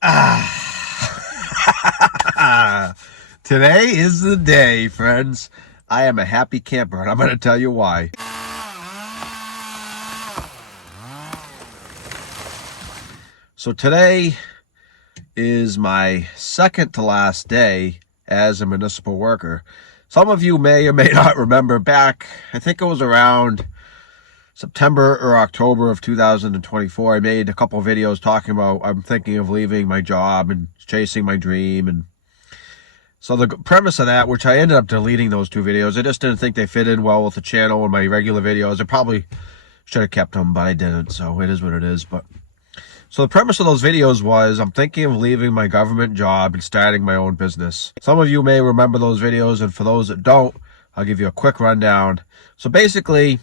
Ah, today is the day, friends. I am a happy camper, and I'm going to tell you why. So today is my second to last day as a municipal worker. Some of you may or may not remember back, I think it was around September or October of 2024, I made a couple videos talking about I'm thinking of leaving my job and chasing my dream. And so the premise of that, which I ended up deleting those two videos, I just didn't think they fit in well with the channel and my regular videos. I probably should have kept them, but I didn't, so it is what it is. But so the premise of those videos was I'm thinking of leaving my government job and starting my own business. Some of you may remember those videos, and for those that don't, I'll give you a quick rundown. So basically,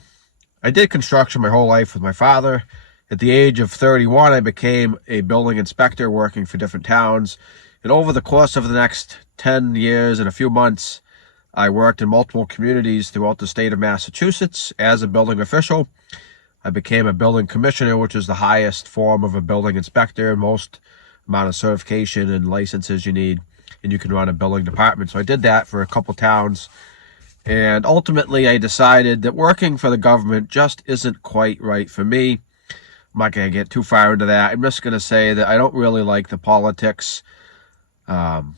I did construction my whole life with my father. At the age of 31, I became a building inspector working for different towns. And over the course of the next 10 years and a few months, I worked in multiple communities throughout the state of Massachusetts as a building official. I became a building commissioner, which is the highest form of a building inspector, most amount of certification and licenses you need, and you can run a building department. So I did that for a couple towns. And ultimately, I decided that working for the government just isn't quite right for me. I'm not going to get too far into that. I'm just going to say that I don't really like the politics. No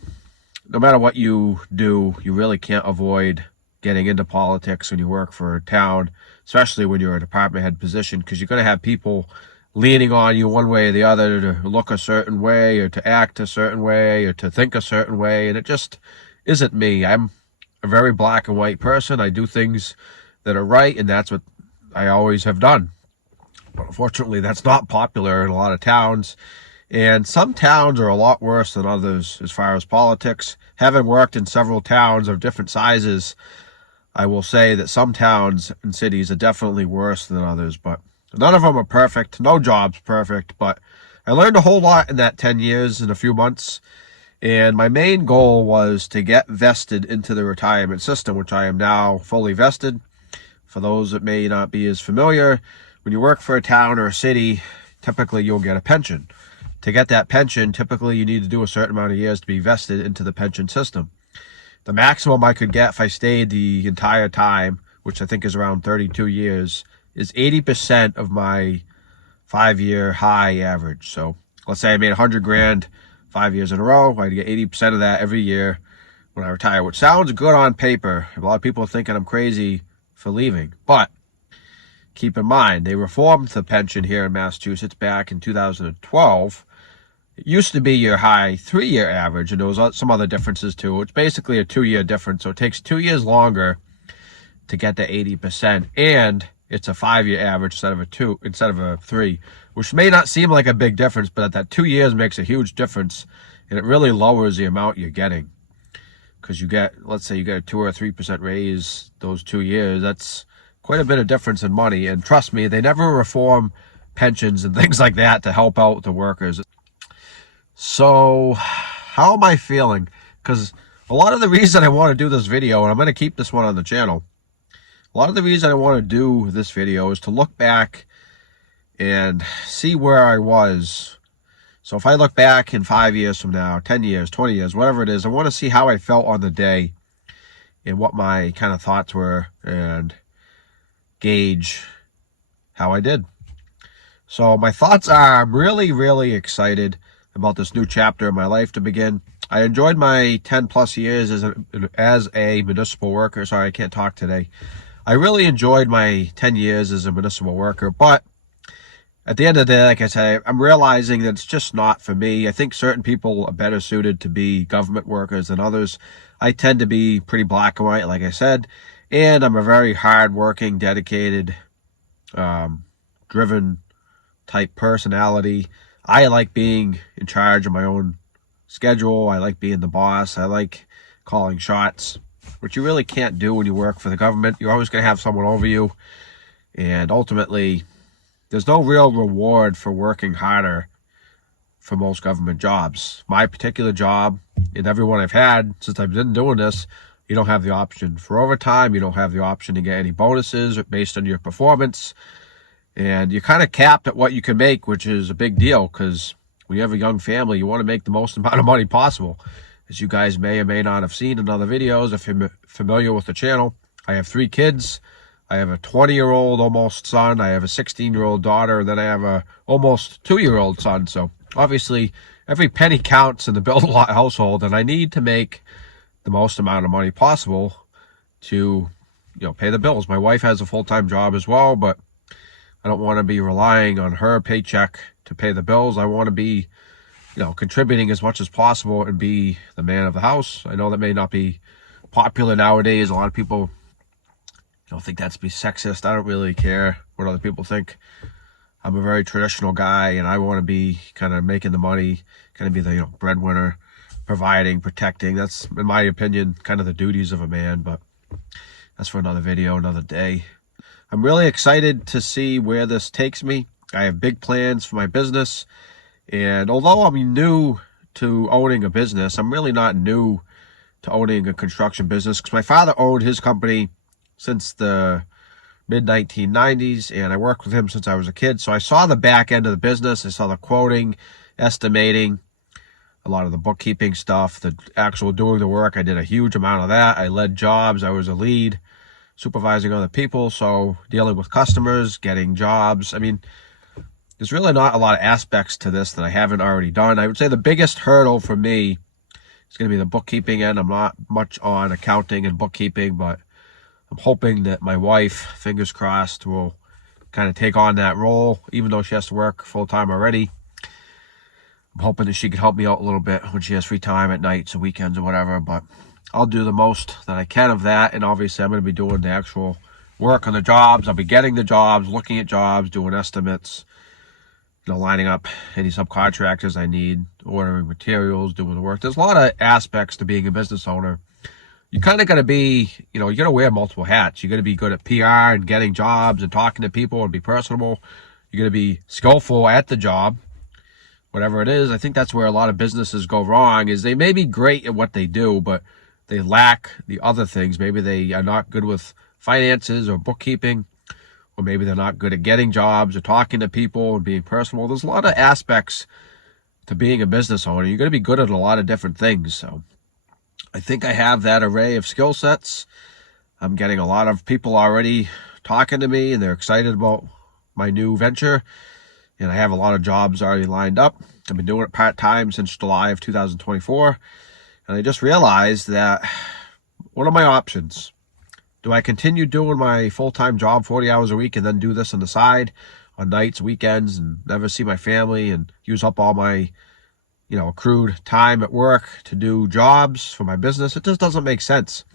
matter what you do, you really can't avoid getting into politics when you work for a town, especially when you're a department head position, because you're going to have people leaning on you one way or the other to look a certain way or to act a certain way or to think a certain way. And it just isn't me. I'm a very black and white person. I do things that are right, and that's what I always have done. But unfortunately, that's not popular in a lot of towns. And some towns are a lot worse than others as far as politics. Having worked in several towns of different sizes, I will say that some towns and cities are definitely worse than others, but none of them are perfect. No job's perfect, but I learned a whole lot in that 10 years and a few months. And my main goal was to get vested into the retirement system, which I am now fully vested. For those that may not be as familiar, when you work for a town or a city, typically you'll get a pension. To get that pension, typically you need to do a certain amount of years to be vested into the pension system. The maximum I could get if I stayed the entire time, which I think is around 32 years, is 80% of my 5-year high average. So let's say I made 100 grand 5 years in a row. I'd get 80% of that every year when I retire, which sounds good on paper. A lot of people are thinking I'm crazy for leaving, but keep in mind, they reformed the pension here in Massachusetts back in 2012. It used to be your high 3-year average, and there was some other differences too. It's basically a 2-year difference, so it takes 2 years longer to get to 80%, and it's a 5-year average instead of a 3, which may not seem like a big difference, but that 2 years makes a huge difference, and it really lowers the amount you're getting. Because you get, let's say you get a 2 or 3% raise those 2 years, that's quite a bit of difference in money. And trust me, they never reform pensions and things like that to help out the workers. So how am I feeling? Because a lot of the reason I want to do this video, and I'm going to keep this one on the channel, a lot of the reason I want to do this video is to look back and see where I was. So if I look back in 5 years from now, 10 years, 20 years, whatever it is, I want to see how I felt on the day and what my kind of thoughts were and gauge how I did. So my thoughts are I'm really, really excited about this new chapter in my life to begin. I enjoyed my 10 plus years as a municipal worker. Sorry, I can't talk today. I really enjoyed my 10 years as a municipal worker, but at the end of the day, like I said, I'm realizing that it's just not for me. I think certain people are better suited to be government workers than others. I tend to be pretty black and white, like I said, and I'm a very hard-working, dedicated, driven type personality. I like being in charge of my own schedule. I like being the boss. I like calling shots, which you really can't do when you work for the government. You're always going to have someone over you, and ultimately, there's no real reward for working harder for most government jobs. My particular job, and everyone I've had since I've been doing this, you don't have the option for overtime. You don't have the option to get any bonuses based on your performance. And you're kind of capped at what you can make, which is a big deal because when you have a young family, you want to make the most amount of money possible. As you guys may or may not have seen in other videos, if you're familiar with the channel, I have 3 kids. I have a 20-year-old almost son. I have a 16-year-old daughter. And then I have a almost 2-year-old son. So obviously, every penny counts in the Build-A-Lot household, and I need to make the most amount of money possible to, pay the bills. My wife has a full-time job as well, but I don't want to be relying on her paycheck to pay the bills. I want to be, contributing as much as possible and be the man of the house. I know that may not be popular nowadays. A lot of people don't think that's be sexist. I don't really care what other people think. I'm a very traditional guy, and I want to be kind of making the money, kind of be the breadwinner, providing, protecting. That's, in my opinion, kind of the duties of a man, but that's for another video, another day. I'm really excited to see where this takes me. I have big plans for my business, and although I'm new to owning a business, I'm really not new to owning a construction business, because my father owned his company since the mid-1990s, and I worked with him since I was a kid. So I saw the back end of the business. I saw the quoting, estimating, a lot of the bookkeeping stuff, the actual doing the work. I did a huge amount of that. I led jobs. I was a lead, supervising other people. So dealing with customers, getting jobs. I mean, there's really not a lot of aspects to this that I haven't already done. I would say the biggest hurdle for me is going to be the bookkeeping end. I'm not much on accounting and bookkeeping, but I'm hoping that my wife, fingers crossed, will kind of take on that role, even though she has to work full-time already. I'm hoping that she can help me out a little bit when she has free time at nights or weekends or whatever, but I'll do the most that I can of that, and obviously I'm going to be doing the actual work on the jobs. I'll be getting the jobs, looking at jobs, doing estimates, lining up any subcontractors I need, ordering materials, doing the work. There's a lot of aspects to being a business owner. You kind of got to be, you got to wear multiple hats. You got to be good at PR and getting jobs and talking to people and be personable. You got to be skillful at the job, whatever it is. I think that's where a lot of businesses go wrong, is they may be great at what they do, but they lack the other things. Maybe they are not good with finances or bookkeeping, or maybe they're not good at getting jobs or talking to people and being personal. There's a lot of aspects to being a business owner. You're going to be good at a lot of different things. So I think I have that array of skill sets. I'm getting a lot of people already talking to me, and they're excited about my new venture. And I have a lot of jobs already lined up. I've been doing it part-time since July of 2024. And I just realized that, what are my options? Do I continue doing my full-time job 40 hours a week and then do this on the side on nights, weekends, and never see my family and use up all my, accrued time at work to do jobs for my business? It just doesn't make sense.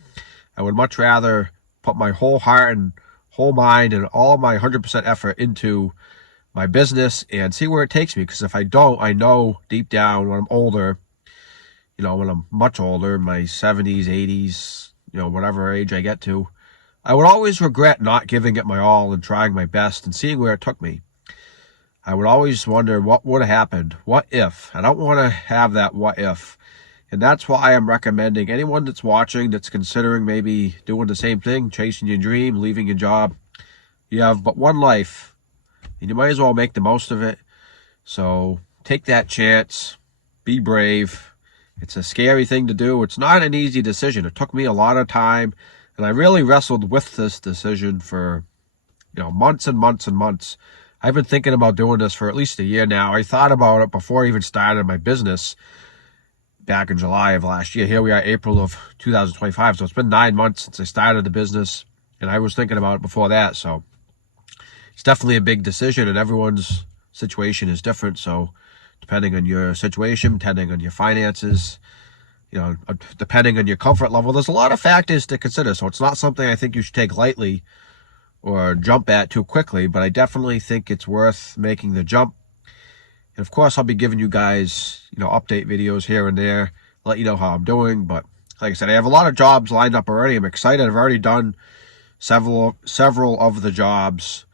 I would much rather put my whole heart and whole mind and all my 100% effort into my business and see where it takes me. Because if I don't, I know deep down when I'm older, when I'm much older, my 70s, 80s, whatever age I get to, I would always regret not giving it my all and trying my best and seeing where it took me. I would always wonder what would have happened. What if? I don't want to have that what if. And that's why I'm recommending anyone that's watching that's considering maybe doing the same thing, chasing your dream, leaving your job. You have but one life, and you might as well make the most of it. So take that chance. Be brave. It's a scary thing to do. It's not an easy decision. It took me a lot of time, and I really wrestled with this decision for, months and months and months. I've been thinking about doing this for at least a year now. I thought about it before I even started my business back in July of last year. Here we are, April of 2025. So it's been 9 months since I started the business, and I was thinking about it before that. So it's definitely a big decision, and everyone's situation is different. So depending on your situation, depending on your finances, depending on your comfort level, there's a lot of factors to consider. So it's not something I think you should take lightly or jump at too quickly, but I definitely think it's worth making the jump. And of course, I'll be giving you guys, update videos here and there, let you know how I'm doing. But like I said, I have a lot of jobs lined up already. I'm excited. I've already done several of the jobs,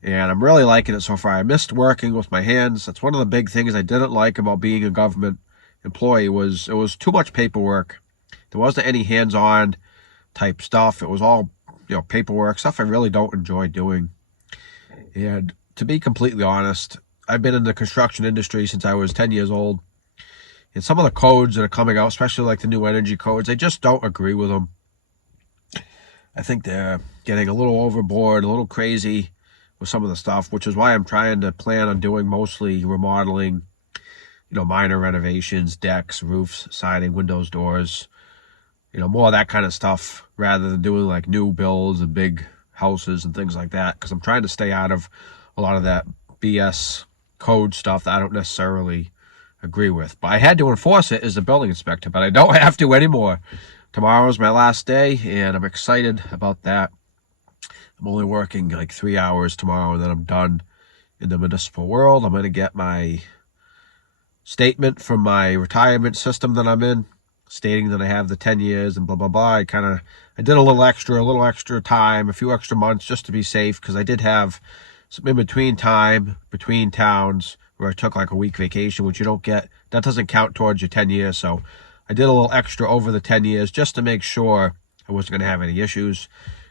and I'm really liking it so far. I missed working with my hands. That's one of the big things I didn't like about being a government employee. Was it was too much paperwork. There wasn't any hands-on type stuff. It was all, paperwork, stuff I really don't enjoy doing. And to be completely honest, I've been in the construction industry since I was 10 years old. And some of the codes that are coming out, especially like the new energy codes, I just don't agree with them. I think they're getting a little overboard, a little crazy with some of the stuff, which is why I'm trying to plan on doing mostly remodeling, minor renovations, decks, roofs, siding, windows, doors, more of that kind of stuff rather than doing like new builds and big houses and things like that, because I'm trying to stay out of a lot of that BS code stuff that I don't necessarily agree with. But I had to enforce it as a building inspector, but I don't have to anymore. Tomorrow is my last day, and I'm excited about that. I'm only working like 3 hours tomorrow, and then I'm done in the municipal world. I'm going to get my statement from my retirement system that I'm in, stating that I have the 10 years and blah, blah, blah. I did a little extra time, a few extra months just to be safe, because I did have some in between time between towns where I took like a week vacation, which you don't get. That doesn't count towards your 10 years. So I did a little extra over the 10 years just to make sure I wasn't going to have any issues.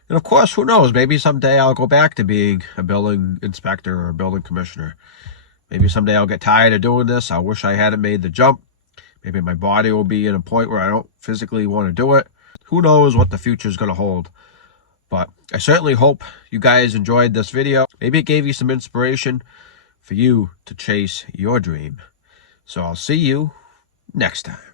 And of course, who knows? Maybe someday I'll go back to being a building inspector or a building commissioner. Maybe someday I'll get tired of doing this. I wish I hadn't made the jump. Maybe my body will be in a point where I don't physically want to do it. Who knows what the future is going to hold. But I certainly hope you guys enjoyed this video. Maybe it gave you some inspiration for you to chase your dream. So I'll see you next time.